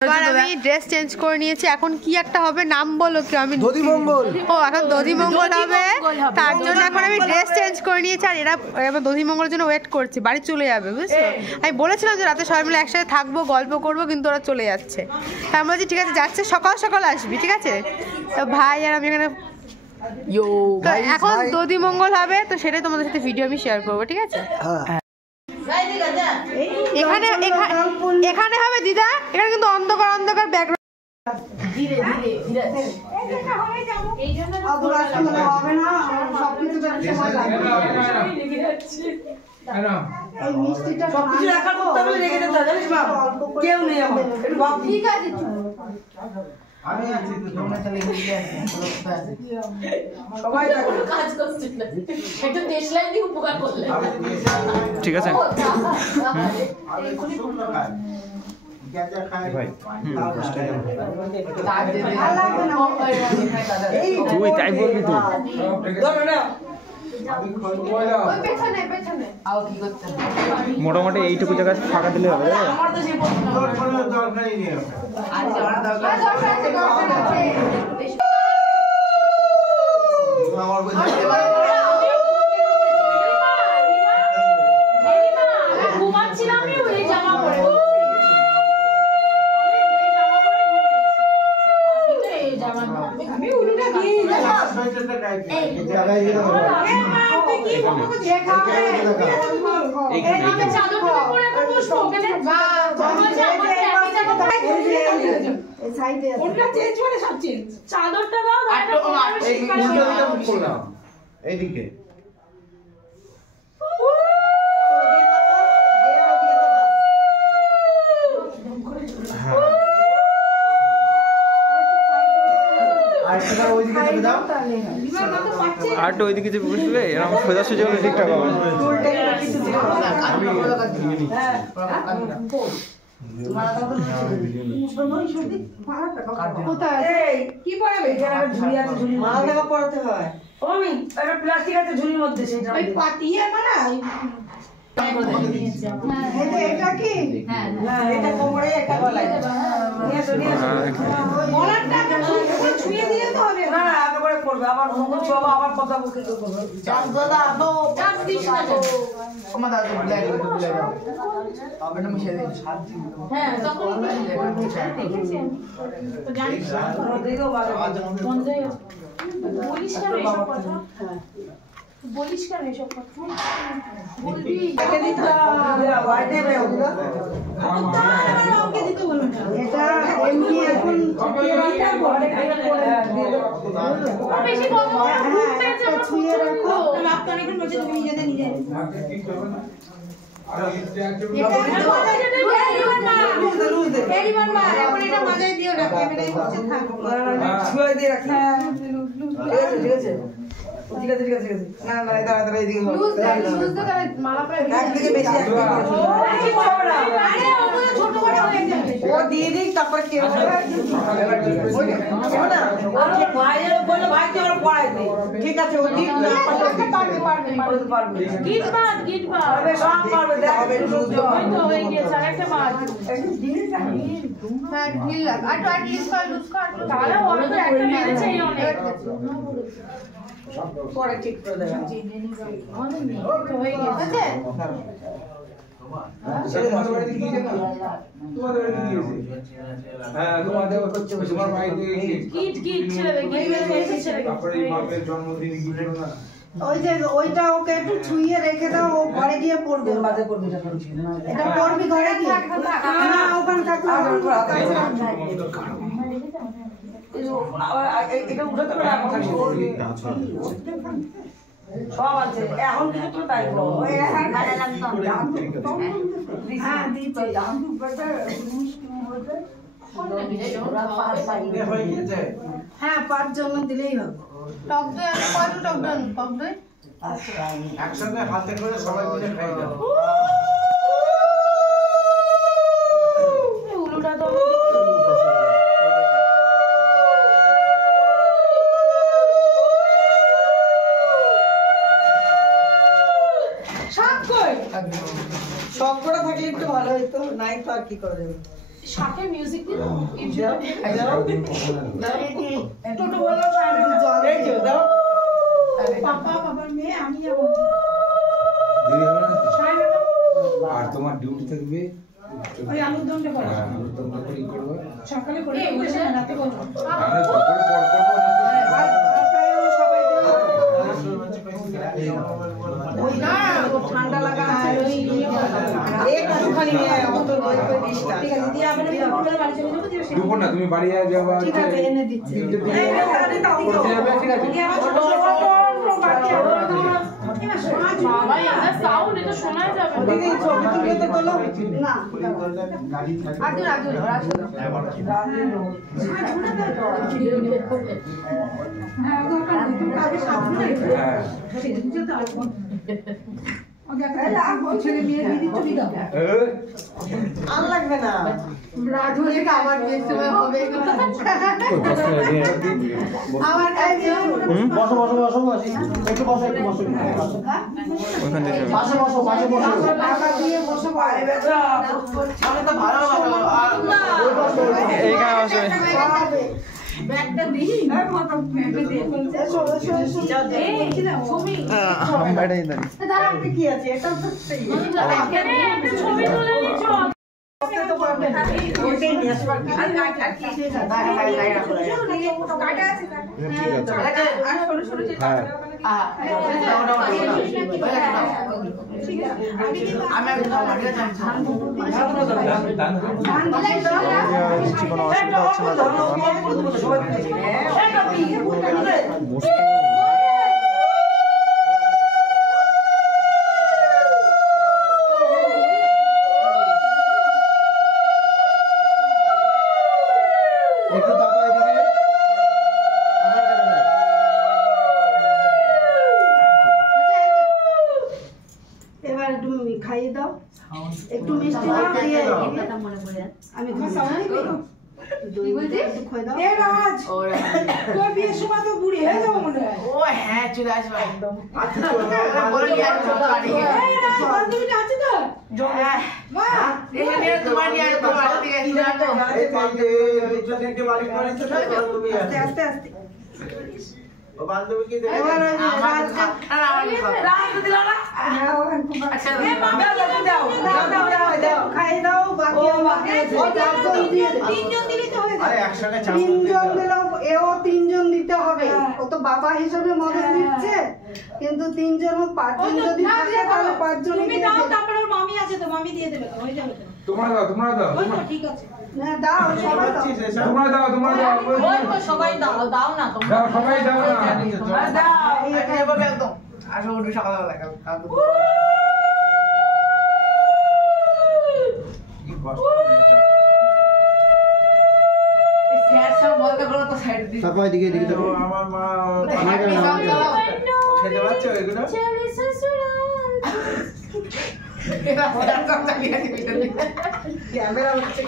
আমি dress change করে নিয়েছি, এখন কি একটা হবে নাম বলো কি? আমি দধিমঙ্গল। ও এখন দধিমঙ্গল হবে, তার জন্য এখন আমি ড্রেস চেঞ্জ করে নিয়েছি। আর এরা দধিমঙ্গলের জন্য ওয়েট করছে, বাড়ি চলে যাবে বুঝছো। আমি বলেছিলাম যে রাতে সবাই মিলে একসাথে থাকবো, গল্প করবো, কিন্তু ওরা চলে যাচ্ছে। তার বলছি ঠিক আছে যাচ্ছে, সকাল সকাল আসবি ঠিক আছে। তো ভাই আর আমি এখানে এখন দধিমঙ্গল হবে, তো সেটাই তোমাদের সাথে ভিডিও আমি শেয়ার করবো ঠিক আছে। এখানে এখানে হবে দিদা, এখানে কিন্তু অন্ধকার অন্ধকার ব্যাকগ্রাউন্ড। আমি আছি তো তোমরা চলে গিয়ে সবাই কাজ করছে একটু দেশলাই দিয়ে উপকার করলে ঠিক আছে তুই তাই বলবি তো মোটামুটি এইটুকু জায়গা ফাঁকা দিলে হবে। এইদিকে আর তো ওইদিকে যে বুঝবে এরকম সোজা সোজা হলে ঠিকঠাক হবে। প্লাস্টিক আছে ঝুড়ির মধ্যে, সেটা এটা কি এটা কোমরে এটা গলায় ছুঁয়ে দিলে তো হবে না, একেবারে করবে আবার মুখ ছুঁয়াবো আবার কথা বলতে করবে। চাপ দাদা তো চাপ দিস না তো আমার দাদা বলে দাও তবে না মিশে দিন সাত দিন। হ্যাঁ তখন দেখেছি তো জানিস দেখো বাবা কোন জায়গা বলিস কেন এসব কথা, বলিস কেন এসব কথা বলবি এটা দিতে বাইরে বেও ওকে দিতে বলবো না, এটা এমনি এখন এটা ঘরে করে বেশি বড় একটা ছুঁয়ে রাখো আপনি এখন বলছে তুমি নিজে নিজে এটা মাজায় দিও না, ক্যামেরায় করছে থাকো ছুঁয়ে দিয়ে রাখি। ঠিক আছে ঠিক আছে ঠিক আছে না না দাঁড়া দাঁড়া এদিকে মালা প্রায় একদিকে বেশি আরে ওগুলো ছোট করে হয়ে যাবে ও দিয়ে দিই তারপর কি হবে না ভাইয়ের বলে ভাই কি ওর পড়াই দে ঠিক আছে ও দিন না পারবে পারবে গিট বাদ আরে সব পারবে দেখবে ওই তো হয়ে গিয়েছে আরেকটা বাদ হ্যাঁ ঢিল লাগ আর তো লিস্ট কর তাহলে ওর তো একটা মেরেছে এই অনেক পরে ঠিক করে দেব আমাদের নেই তো হয়ে গেছে তোমাদের বাড়িতে কি জানা তোমাদের বাড়িতে কি হয়েছে হ্যাঁ তোমাদের হচ্ছে তোমার বাড়িতে গিট ছেড়ে ছেড়ে তারপরে এই বাপের জন্মদিন কি হলো না ওই যে ওইটা ওকে একটু ছুঁয়ে রেখে দাও, ও ঘরে গিয়ে পড়বে বাজে করবে এটা করছি এটা পড়বি ঘরে গিয়ে না ওখানে থাকলে এটা উঠাতে পারে সব আছে এখন কিছু তো তাই হ্যাঁ 5 জন দিলেই হবে। টক দই আমি কয়টা টক দই টক দই একসাথে হাতে করে সবাই মিলে খাই দাও। উলুটা তো সবকটা থাকলে একটু ভালো হতো, নাই তো আর কি করা যাবে। শাকে মিউজিক দিল টোটো বললো এই যে দাও পাপা বাবার মেয়ে আমি যাবো দেরি হবে না আর তোমার ডিউটি থাকবে ওই আলুর দমটা করো আলুর দমটা করে করবে সকালে করে রাতে করবো আমরা দুপুরে পর ঠান্ডা লাগা আছে একটুখানি অত দই করে দিস না ঠিক আছে দিয়ে আমরা বাড়ি চলে যাবো দুপুর না তুমি বাড়ি যাবা ঠিক আছে এনে দিচ্ছি করতে যাবে ঠিক আছে বাবা এটা সাউন্ড এটা শোনা যাবে দিদি ছবি তুলে তো তোলো না আদুর হ্যাঁ দরকার নেই তুমি কাজে সামনে হ্যাঁ সেদিন তো আইফোন ছেলে মেয়ে দিদি চলে দাও আর লাগবে না রাজু থেকে আবার বিয়ের সময় হবে আমার কাছে বসো বসো বসো বসি একটু বসো ওখান থেকে পাশে বসো টাকা দিয়ে বসে পারে বেটা আমি তো ভালো এইখানে বসে ব্যাগটা দিই আর কত ফেটে দিয়ে এসো যাও ছবি বাইরেই দাঁড়ি দাঁড়াতে কি আছে এটা তো সেই এখানে একটা ছবি তুলে নিচ্ছ তো প্রবলেম ওইটাই নিয়ে আসবা আর কাটা আছে আর ছোট ছোট যে হ্যাঁ আমি মিষ্টি কোনো অসুবিধা হচ্ছে না একটু তাকাও এদিকে আমার ক্যামেরায় এবার একটু খাইয়ে দাও একটু মিষ্টি দাও দিয়ে আমি তোমার সামনে কি বলছিস একটু খাইয়ে দাও এ রাজ তোর বিয়ের সময় তো বুড়ি হয়ে যাবো মনে হয় ও হ্যাঁ চলে আসবে একদম বলে কি আর বাড়ি গেছে এই রাজ বান্ধবীটা আছে তো হ্যাঁ মা এখানে তোমার নিয়ে তো বাড়ি থেকে এসে যাবো এই পাঁচে দুজনকে বাড়ি করেছে না বান্ধবী আস্তে আছে আস্তে ও বান্ধবীকে এবার ওই যে আমার রাজ দিল না হ্যাঁ ওখানে আচ্ছা এ মামা দাও দাও খাইয়ে দাও বাকি আমাকে তিনজন দিলে তো হয়ে আরে যাবে একসাথে চাপ তিনজন দিলেও এও তিনজন দিতে হবে ও তো বাবা হিসেবে মদত দিচ্ছে কিন্তু তিনজন ও পাঁচজন যদি থাকে তাহলে পাঁচজনই তুমি দাও তারপর ওর মামি আছে তো মামি দিয়ে দেবে তো হয়ে যাবে তো তোমরা দাও ওই তো ঠিক আছে হ্যাঁ দাও সবাই দাও তোমরা দাও ওই তো সবাই দাও দাও না তোমরা দাও সবাই দাও না দাও এটা বলে একদম আসো উঠে সকালবেলা কালকে কি কষ্ট এই স্যার সব বলতে করো তো সাইড দি তাকাও এদিকে এদিকে তো তাকাও আমার মা হ্যাপি সব চালাও খেতে পাচ্ছ এগুলো চলে সসুরাল এটা স্যার সব চালিয়ে দিবি ক্যামেরা হচ্ছে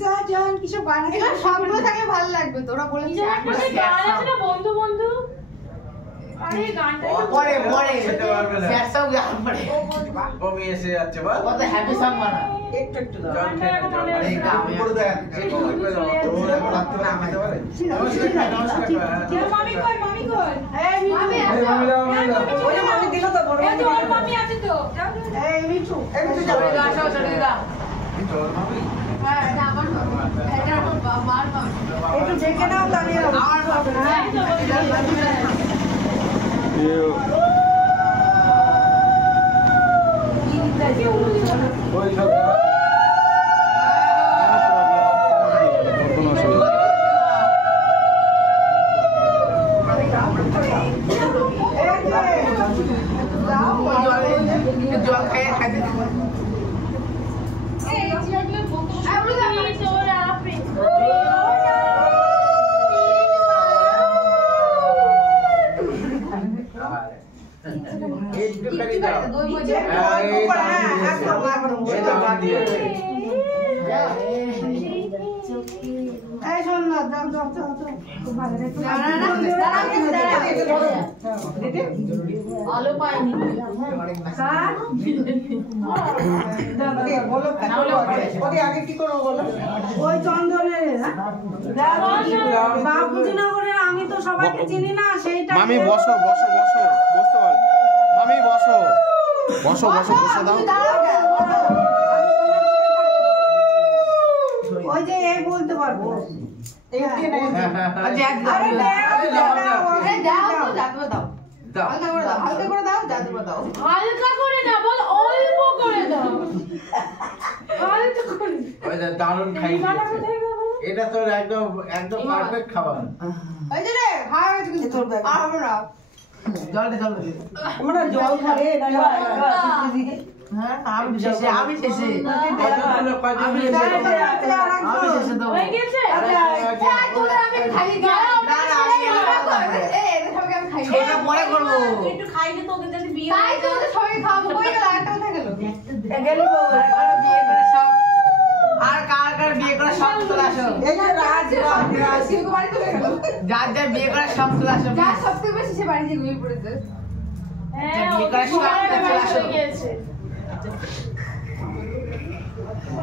সাজন কিছু বানাতে এবার সবগুলো থাকলে ভালো লাগবে তোরা বলেছিস একটা গান আছে না বন্ধু বন্ধু আরে গানটা পরে খেতে পারবে না স্যার সব গান পড়ে বমি এসে যাচ্ছে বল কত হ্যাপি সব বানা একটু একটু দাও জল খেয়ে নাও, জল। আরে এই কাম করে দেখ যে বমি করে দাও তো এখন রাত্রে খেতে পারে নমস্কার মামি কই মামি কই এই মিঠু এই মামি দাও ওই যে মামি দিল তো বড় এই তো ওর মামি আছে তো এই মিঠু যাও চলে আসো চলে যাও জল মামি একটু দেখে নাও দাঁড়িয়ে আমার বাবা ওই সব কোনো অসুবিধা জল খেয়ে খাইতে এই যেগুলো বন্ধু আমি তোর আপনি একটুখানি দাও হ্যাঁ একদম এই তো আলো পাইনি আগে কি করবো বলো? ওই চন্দনের বাপুজিনগরের আমি তো সবাইকে চিনি না সেইটা মামি বসো বসো বসো বসতে পারো মামি বসো বসো বসো বসে দাও ওই যে এই বলতে পারবো হালকা করে না বল অল্প করে দাও হালকা করে ওই যে দারুণ খাই এটা তো একদম একদম পারফেক্ট খাবার এই যে রে হাই হয়েছে কিন্তু তোর ব্যাগ আর হবে না আমরা জল খাবে না হ্যাঁ আমি শেষে হয়ে গেছে তোরা আমি খাই গেলাম না এটা পরে করব একটু খাইলে তো ওদের যদি বিয়ে তাই তো ওদের সবাই খাবো কই গেল আরেকটা কোথায় গেল গেল বিয়ে করে সব আর কার কার বিয়ে করা সব চলে আসো এই যে রাজ শিবকুমারী চলে গেল যার যার বিয়ে করা সব চলে আসো যা সবথেকে বেশি সে বাড়ি থেকে ঘুমিয়ে পড়েছে হ্যাঁ বিয়ে করা সব চলে আসো হয়ে গেছে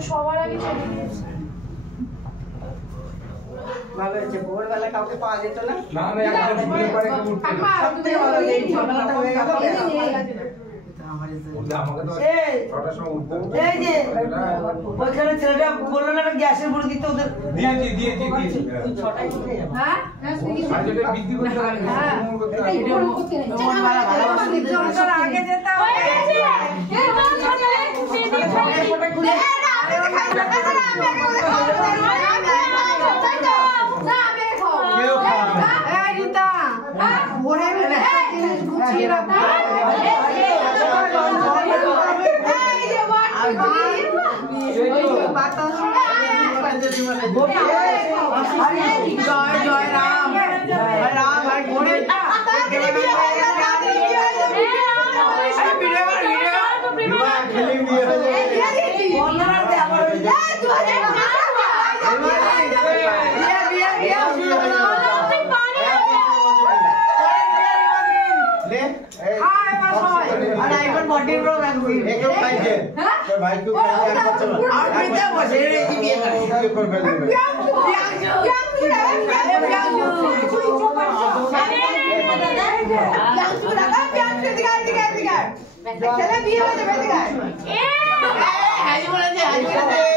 সবার আগে চলে গিয়েছে ভালো হয়েছে ভোরবেলা কাউকে পাওয়া যেত না না না একদম শুনে পরে কেউ উঠতে না। সবথেকে ভালো এই ঝগড়াটা হয়ে গেল আমাকে তো এই 6টার সময় উঠতে হবে। এই যে ওইখানে ছেলেটা বললো না গ্যাসের বুড়ি দিতে ওদের দিয়েছি হ্যাঁ আর যেটা বৃদ্ধি করতে হবে ভ্রমণ করতে হবে। আগে যেতাম হয়ে গেছে এই তো সকালে মেহেদি খাই কেউ খাবে না। জয় জয় রাম রাম আর ঘোড়ে খেলিং দিয়ে হয়ে যাবে। লে এই আর এখন বডি প্রো ম্যাগজিন একটু খাইছে তোর ভাই কেউ খাইছে আর বাচ্চা না আর বিতে বসে এই বিয়ে করে কি করে ফেলবে হাজি বলেছে হাজি বলেছে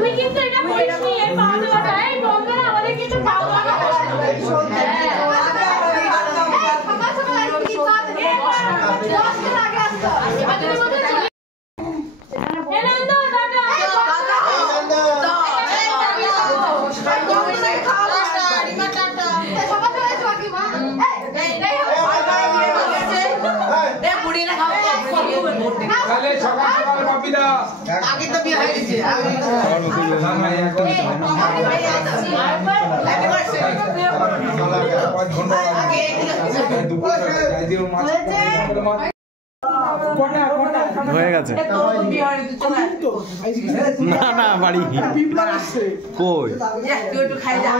তুই কিন্তু এটা বলিসনি এই পা দেওয়াটা এই বন্ধুরা আমাদের কিন্তু পা দেওয়াটা তাহলে সকাল সকাল কপি দাও আগে তো বিয়ে হয়ে গেছে না না একদম হয়ে গেছে না না বাড়ি কই একটু খাই যা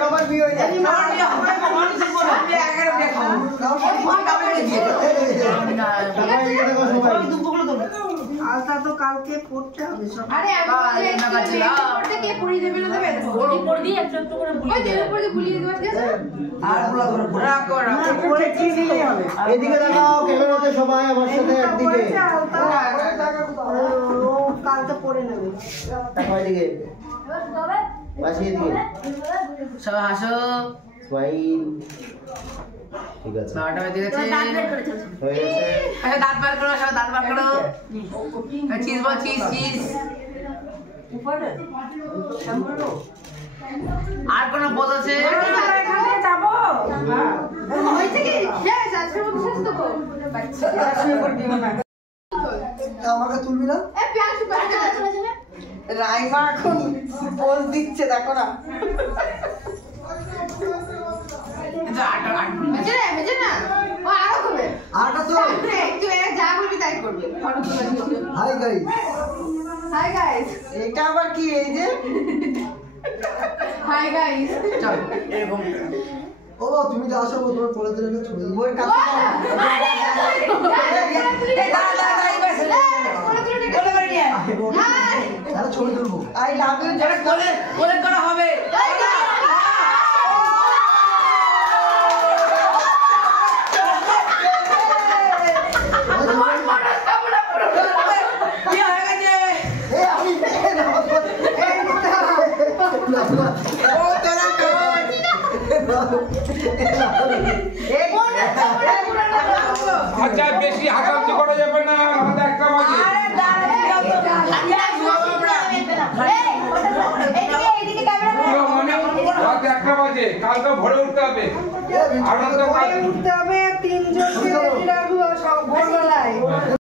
সবার বিয়ে হয়ে যায় আলতা তো কালকে পড়তে হবে সব আরে কে পড়ি দেবে না দেবে পড়ি দিয়ে একটু একটু করে ওই দেবে পড়ি গুলিয়ে দেবে ঠিক আছে আর বলা করে ঘোরা করা পড়ে কি দিলে হবে এদিকে দেখাও ক্যামেরাতে সবাই আমার সাথে একদিকে আলতা ও কালকে পড়ে নেবে তাকাও এদিকে পাশে এদিকে সবাই হাসো স্মাইল ঠিক আছে 12টা বেজে গেছে হয়ে গেছে আচ্ছা দাঁত বার করো, সব দাঁত বার করো। চিজ বল, চিজ চিজ। আর কোনো পদ আছে? যাবো আমাকে তুলবি না? রাইমা এখন পোজ দিচ্ছে, দেখো না। আরটা তো হাই গাইস। এটা আবার কি? এই যে চল এরকম ও তুমি যা আসো তোমার পরে দিলে ছবি ওই কাছে ছবি তুলবো। I love you. কোলে করা হবে। আচ্ছা বেশি হাসাহাসি করা যাবে না, আমাদের একটা বাজে। রাত 1টা বাজে, কালকে ভোরে উঠতে হবে। আনন্দ উঠতে হবে 3 জন ভোরবেলায়।